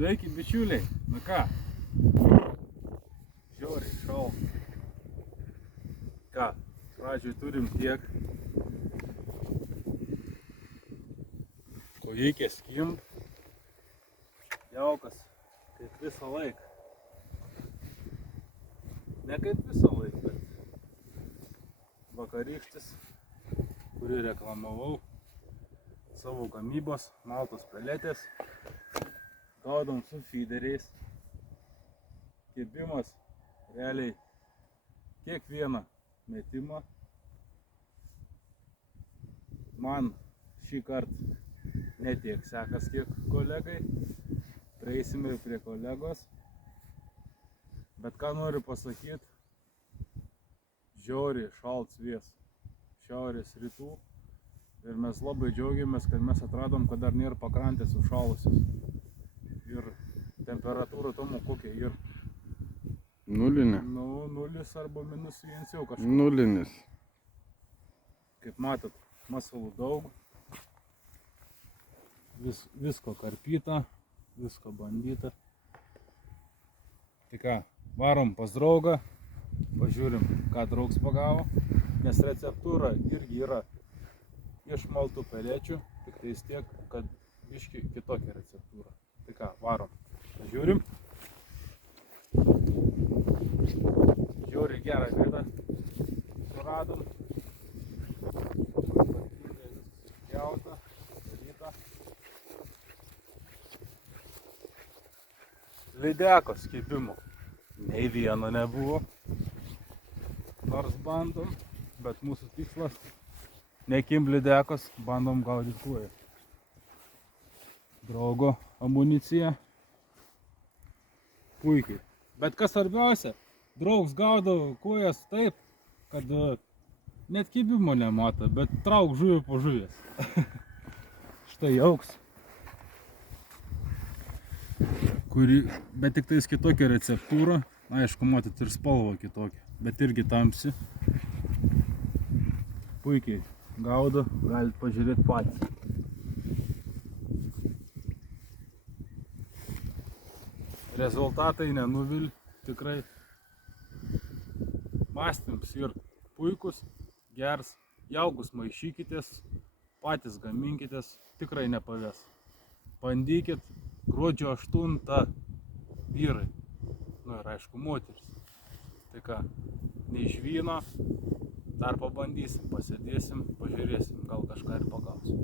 Sveiki, bičiuliai. Na ką? Žiauriai šalta. Ką? Pradžioj turim tiek kojikės kimb. Jaukas kaip visą laiką. Ne kaip visą laiką, bet vakarykštis, kurį reklamavau savo gamybos maltos peletės. Gaudom su feederiais. Kibimas realiai kiekvieną metimą. Man šį kartą netiek sekas kiek kolegai. Prieisime ir prie kolegos. Bet ką noriu pasakyti, žiauriai šaltas vėjas šiaurės rytų. Ir mes labai džiaugiamės, kad mes atradom, kad dar nėra pakrantės užšalusios. Ir temperatūra tomu kokia ir Nulinė. nu, 0 arba -1 jau kažkur. Nulinis. Kaip matot, masalų daug. Visko karpyta, visko bandyta. Tai ką, varom pas draugą, pažiūrim, ką draugs pagavo, nes receptūra irgi yra iš maltų pelečių, tik tais tiek, kad biški kitokia receptūra. Tai ką, varom, pažiūrim. Žiauriai gerą vietą suradom. Jauta, daryta. Lydekos kibimo nei vieno nebuvo. Nors bandom, bet mūsų tikslas nekimb lydekos, bandom gaudyti kuoją. Draugo amunicija. Puikiai. Bet kas svarbiausia, draugs gaudo kuojas taip, kad net kibimo nemato, bet trauk žuvį po žuvės. Štai jauks. Bet tik tais kitokia receptūra. Aišku, matot ir spalva kitokia, bet irgi tamsi. Puikiai gaudo, galite pažiūrėti patys. Rezultatai nenuvil, tikrai. Mąstyms ir puikus, gers, jaukus maišykitės, patys gaminkitės, tikrai nepaves. Bandykit, gruodžio 8 vyrai, nu ir aišku moteris. Tai ką, neišvyno, dar pabandysim, pasėdėsim, pažiūrėsim, gal kažką ir pagausim.